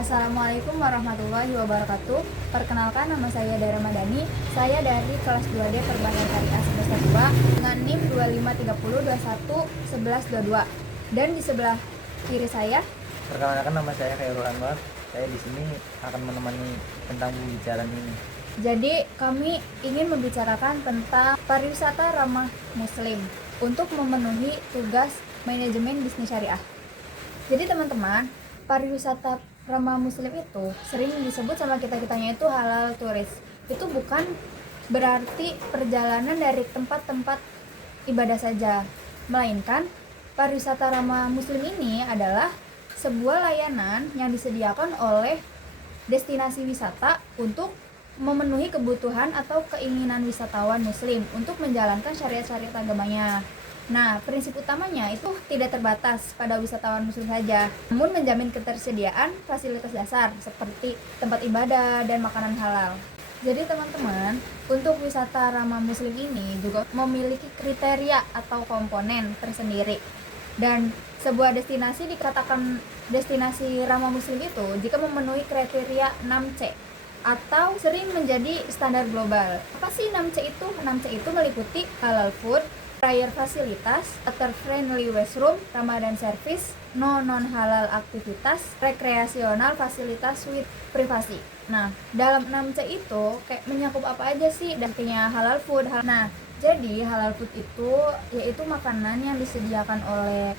Assalamualaikum warahmatullahi wabarakatuh. Perkenalkan, nama saya Dara Madani. Saya dari kelas 2D Perbankan Syariah semester 2 dengan NIM 2530211122. Dan di sebelah kiri saya, Perkenalkan, nama saya Khairul Anwar. Saya di sini akan menemani tentang pembicaraan ini. jadi kami ingin membicarakan tentang pariwisata ramah muslim untuk memenuhi tugas manajemen bisnis syariah. Jadi teman-teman, pariwisata ramah muslim itu sering disebut sama kita-kitanya itu halal turis. Itu bukan berarti perjalanan dari tempat-tempat ibadah saja, melainkan pariwisata ramah muslim ini adalah sebuah layanan yang disediakan oleh destinasi wisata untuk memenuhi kebutuhan atau keinginan wisatawan muslim untuk menjalankan syariat-syariat agamanya. Nah, prinsip utamanya itu tidak terbatas pada wisatawan muslim saja, namun menjamin ketersediaan fasilitas dasar seperti tempat ibadah dan makanan halal. Jadi teman-teman, untuk wisata ramah muslim ini juga memiliki kriteria atau komponen tersendiri. Dan sebuah destinasi dikatakan destinasi ramah muslim itu jika memenuhi kriteria 6C atau sering menjadi standar global. Apa sih 6C itu? 6C itu meliputi halal food, prayer fasilitas, water friendly restroom, Ramadan service, non-halal aktivitas, rekreasional fasilitas with privasi. Nah, dalam 6C itu kayak menyakup apa aja sih? Dan punya halal food. Nah, jadi halal food itu yaitu makanan yang disediakan oleh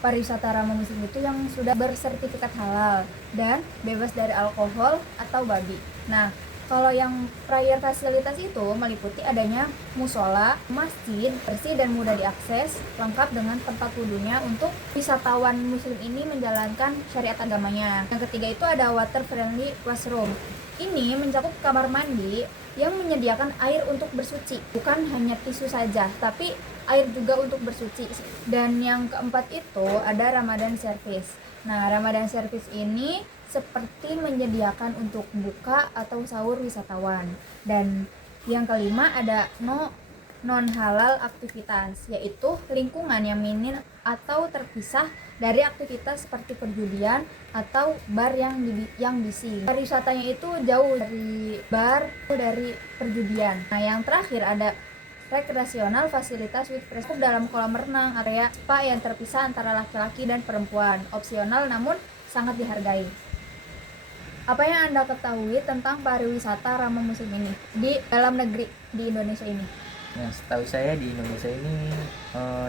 pariwisata ramah muslim itu yang sudah bersertifikat halal dan bebas dari alkohol atau babi. Nah, kalau yang prayer fasilitas itu meliputi adanya musola, masjid, bersih dan mudah diakses, lengkap dengan tempat wudhunya untuk wisatawan muslim ini menjalankan syariat agamanya. Yang ketiga itu ada water friendly washroom. Ini mencakup kamar mandi yang menyediakan air untuk bersuci, bukan hanya tisu saja, tapi air juga untuk bersuci. Dan yang keempat itu ada Ramadan service. Nah, Ramadan service ini seperti menyediakan untuk buka atau sahur wisatawan. Dan yang kelima ada non halal aktivitas, yaitu lingkungan yang minim atau terpisah dari aktivitas seperti perjudian atau bar yang bising. Pariwisatanya itu jauh dari bar, dari perjudian. Nah, yang terakhir ada rekreasional fasilitas with preschool dalam kolam renang, area spa yang terpisah antara laki-laki dan perempuan, opsional namun sangat dihargai. Apa yang Anda ketahui tentang pariwisata ramah muslim ini di dalam negeri di Indonesia ini? Nah, setahu saya di Indonesia ini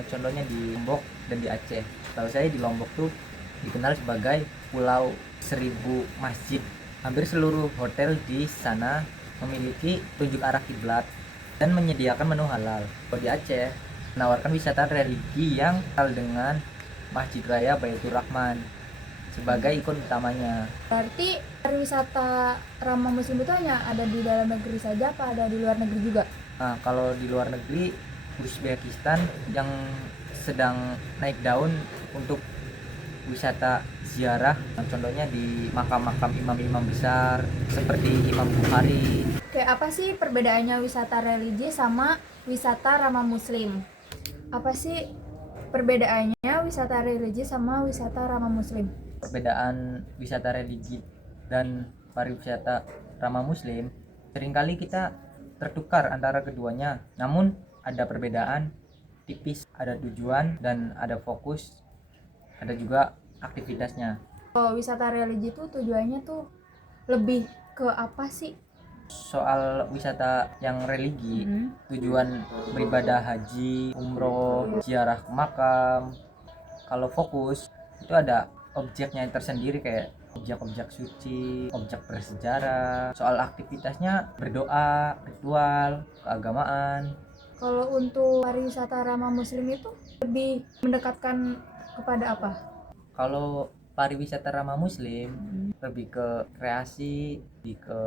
contohnya di Lombok dan di Aceh. Setahu saya di Lombok tuh dikenal sebagai Pulau Seribu Masjid. Hampir seluruh hotel di sana memiliki tunjuk arah kiblat dan menyediakan menu halal. Kalau di Aceh menawarkan wisata religi yang kental dengan Masjid Raya Baitur Rahman sebagai ikon utamanya. Berarti pariwisata ramah muslim itu hanya ada di dalam negeri saja apa ada di luar negeri juga? Nah, kalau di luar negeri, Uzbekistan yang sedang naik daun untuk wisata ziarah, contohnya di makam-makam imam-imam besar seperti Imam Bukhari. Kayak apa sih perbedaannya wisata religi sama wisata ramah muslim? Apa sih perbedaannya wisata religi sama wisata ramah muslim? Perbedaan wisata religi dan pariwisata ramah muslim, seringkali kita tertukar antara keduanya. Namun ada perbedaan tipis, ada tujuan dan ada fokus, ada juga aktivitasnya. Kalau wisata religi itu tujuannya tuh lebih ke apa sih? Soal wisata yang religi, tujuan beribadah haji, umroh, ziarah ke makam. Kalau fokus itu ada objeknya yang tersendiri kayak objek-objek suci, objek bersejarah. Soal aktivitasnya berdoa, ritual, keagamaan. Kalau untuk pariwisata ramah muslim itu lebih mendekatkan kepada apa? Kalau pariwisata ramah muslim lebih ke kreasi, lebih ke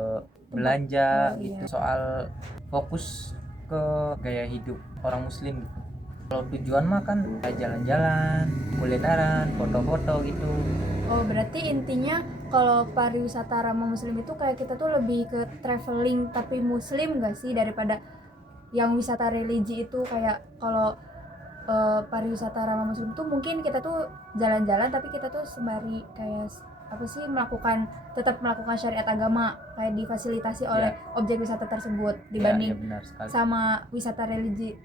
belanja gitu. Soal fokus ke gaya hidup orang muslim gitu. Kalau tujuan mah kan kayak jalan-jalan, kulineran, foto-foto gitu. Oh, berarti intinya kalau pariwisata ramah muslim itu kayak kita tuh lebih ke traveling tapi muslim gak sih daripada yang wisata religi itu kayak kalau pariwisata ramah muslim tuh mungkin kita tuh jalan-jalan tapi kita tuh sembari kayak tetap melakukan syariat agama, kayak difasilitasi oleh objek wisata tersebut dibanding benar sekali. sama wisata religi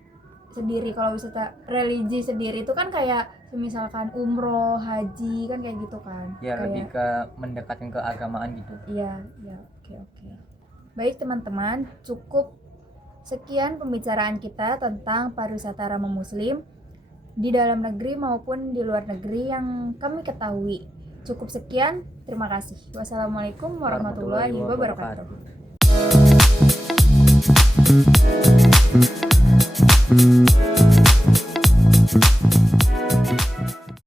sendiri. Kalau wisata religi sendiri itu kan kayak misalkan umroh, haji kan kayak gitu kan. Ya kayak, lebih ke mendekatkan ke agamaan gitu. Iya, oke. Baik teman-teman, cukup sekian pembicaraan kita tentang pariwisata ramah muslim di dalam negeri maupun di luar negeri yang kami ketahui. Cukup sekian, terima kasih. Wassalamualaikum warahmatullahi wabarakatuh.